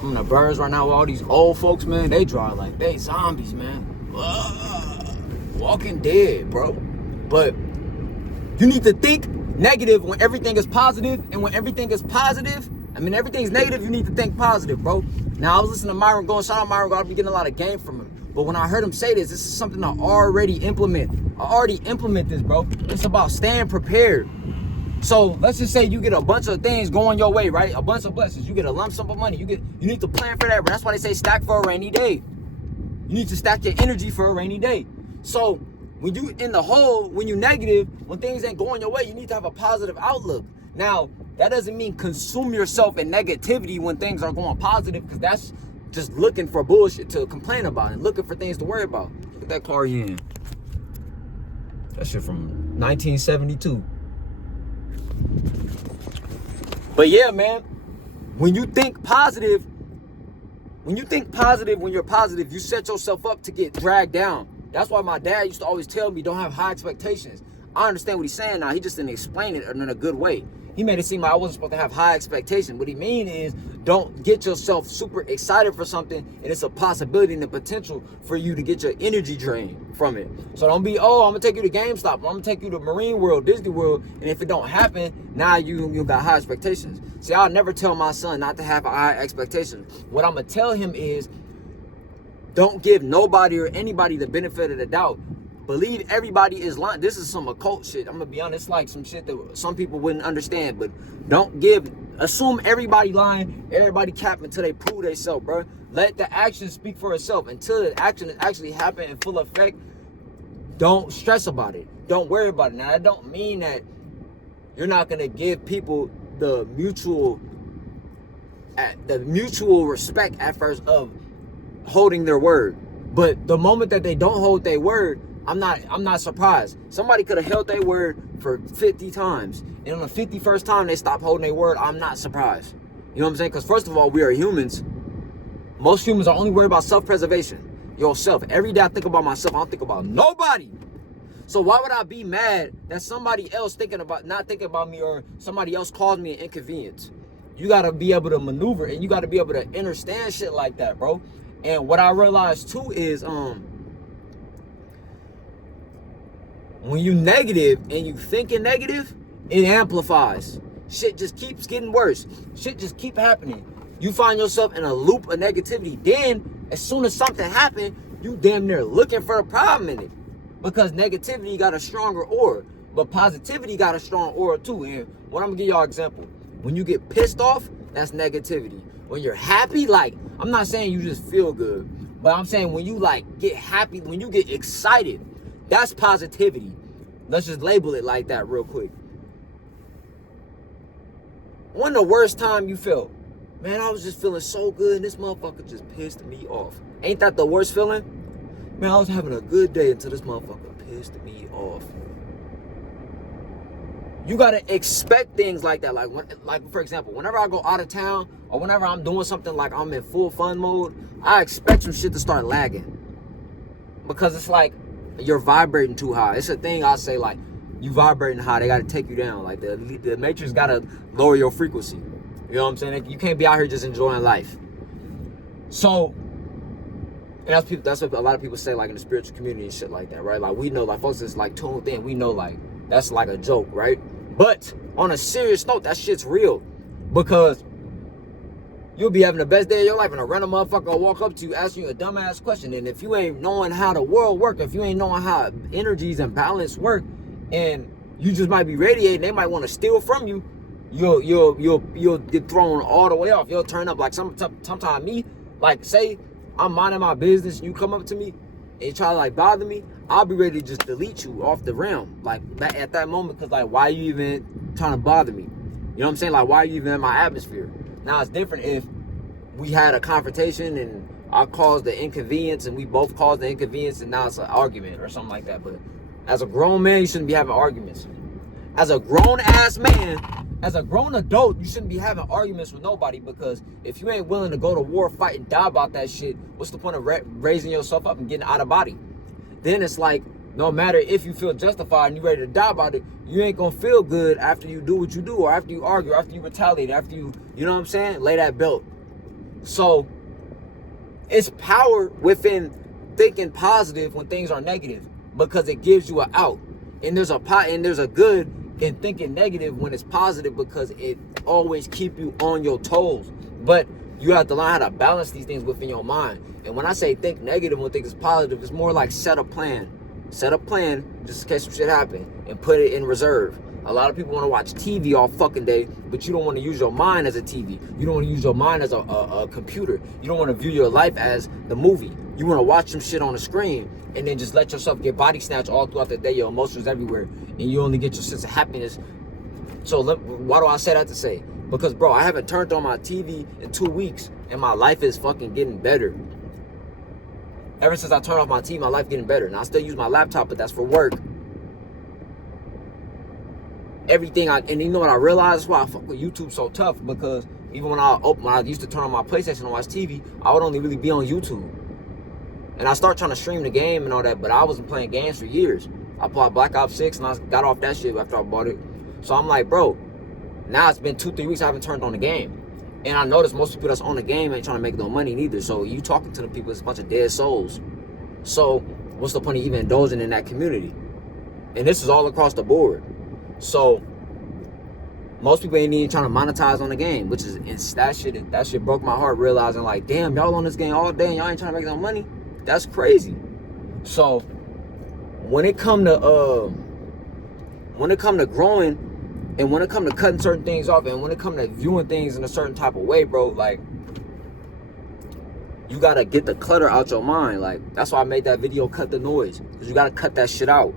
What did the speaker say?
I'm in the birds right now with all these old folks, man. They draw like they zombies, man. Walking dead, bro. But you need to think negative when everything is positive, and when everything is positive, everything's negative, you need to think positive, bro. Now, I was listening to Myron going, shout out Myron, I'll be getting a lot of game from him. But when I heard him say this is something I already implement. I already implement this, bro. It's about staying prepared. So let's just say you get a bunch of things going your way, right? A bunch of blessings. You get a lump sum of money. You need to plan for that. But that's why they say stack for a rainy day. You need to stack your energy for a rainy day. So when you in the hole, when you negative, when things ain't going your way, you need to have a positive outlook. Now, that doesn't mean consume yourself in negativity when things are going positive, because that's just looking for bullshit to complain about and looking for things to worry about. Look at that car you in. That shit from 1972. But yeah, man, when you think positive, when you're positive, you set yourself up to get dragged down. That's why my dad used to always tell me, don't have high expectations. I understand what he's saying now. He just didn't explain it in a good way. He made it seem like I wasn't supposed to have high expectations. What he mean is, don't get yourself super excited for something and it's a possibility and the potential for you to get your energy drained from it. So don't be, oh, I'm gonna take you to GameStop, I'm gonna take you to Marine World, Disney World, and if it don't happen, now you got high expectations. See, I'll never tell my son not to have high expectations. What I'm gonna tell him is, don't give nobody or anybody the benefit of the doubt. Believe everybody is lying. This is some occult shit. I'm gonna be honest, like some shit that some people wouldn't understand. But don't assume everybody lying, everybody capping until they prove themselves, bro. Let the action speak for itself. Until the action is actually happening in full effect, don't stress about it. Don't worry about it. Now, that don't mean that you're not gonna give people the mutual respect at first of holding their word. But the moment that they don't hold their word, I'm not surprised. Somebody could have held their word for 50 times, and on the 51st time they stop holding their word. I'm not surprised. You know what I'm saying? Because first of all, we are humans. Most humans are only worried about self-preservation. Yourself. Every day I think about myself. I don't think about nobody. So why would I be mad that somebody else not thinking about me, or somebody else caused me an inconvenience? You got to be able to maneuver, and you got to be able to understand shit like that, bro. And what I realized too is, when you negative and you thinking negative, it amplifies. Shit just keeps getting worse. Shit just keep happening. You find yourself in a loop of negativity. Then, as soon as something happens, you damn near looking for a problem in it. Because negativity got a stronger aura. But positivity got a strong aura too. And what I'm gonna give y'all an example. When you get pissed off, that's negativity. When you're happy, like, I'm not saying you just feel good, but I'm saying when you like get happy, when you get excited, that's positivity. Let's just label it like that real quick. When the worst time you felt? Man, I was just feeling so good and this motherfucker just pissed me off. Ain't that the worst feeling? Man, I was having a good day until this motherfucker pissed me off. You gotta expect things like that. Like for example, whenever I go out of town or whenever I'm doing something like I'm in full fun mode, I expect some shit to start lagging. Because it's like you're vibrating too high. It's a thing I say, like, you vibrating high, they gotta take you down. Like the matrix gotta lower your frequency. You know what I'm saying? You can't be out here just enjoying life. So, and that's what a lot of people say, like in the spiritual community and shit like that, right? Like we know, like folks that's like tuned in, we know like that's like a joke, right? But on a serious note, that shit's real. Because you'll be having the best day of your life and a random motherfucker will walk up to you asking you a dumbass question. And if you ain't knowing how the world works, if you ain't knowing how energies and balance work, and you just might be radiating, they might want to steal from you, you'll get thrown all the way off. You'll turn up. Like sometimes me, like say I'm minding my business and you come up to me and you try to like bother me, I'll be ready to just delete you off the realm. Like at that moment, because like, why are you even trying to bother me? You know what I'm saying? Like, why are you even in my atmosphere? Now, it's different if we had a confrontation and I caused the inconvenience and we both caused the inconvenience and now it's an argument or something like that. But as a grown man, you shouldn't be having arguments. As a grown-ass man, as a grown adult, you shouldn't be having arguments with nobody, because if you ain't willing to go to war, fight, and die about that shit, what's the point of raising yourself up and getting out of body? Then it's like, no matter if you feel justified and you ready to die about it, you ain't gonna feel good after you do what you do, or after you argue, or after you retaliate, after you know what I'm saying, lay that belt. So it's power within thinking positive when things are negative, because it gives you an out. And there's a good in thinking negative when it's positive, because it always keep you on your toes. But you have to learn how to balance these things within your mind. And when I say think negative when things is positive, it's more like set a plan. Set a plan just in case some shit happen, and put it in reserve. A lot of people want to watch TV all fucking day, but you don't want to use your mind as a TV. You don't want to use your mind as a computer. You don't want to view your life as the movie. You want to watch some shit on the screen and then just let yourself get body snatched all throughout the day, your emotions everywhere, and you only get your sense of happiness. So why do I say that to say? Because, bro, I haven't turned on my TV in 2 weeks, and my life is fucking getting better. Ever since I turned off my TV, my life getting better. Now, I still use my laptop, but that's for work. And you know what I realized? That's why I fuck with YouTube so tough, because even when I used to turn on my PlayStation and watch TV, I would only really be on YouTube. And I started trying to stream the game and all that, but I wasn't playing games for years. I bought Black Ops 6 and I got off that shit after I bought it. So I'm like, bro, now it's been 2-3 weeks I haven't turned on the game. And I noticed most people that's on the game ain't trying to make no money neither. So you talking to the people, it's a bunch of dead souls. So what's the point of even indulging in that community? And this is all across the board. So most people ain't even trying to monetize on the game, which is that shit broke my heart, realizing like, damn, y'all on this game all day and y'all ain't trying to make no money. That's crazy. So when it come to growing, and when it come to cutting certain things off, and when it come to viewing things in a certain type of way, bro, like, you gotta get the clutter out your mind. Like, that's why I made that video, Cut the Noise, because you gotta cut that shit out.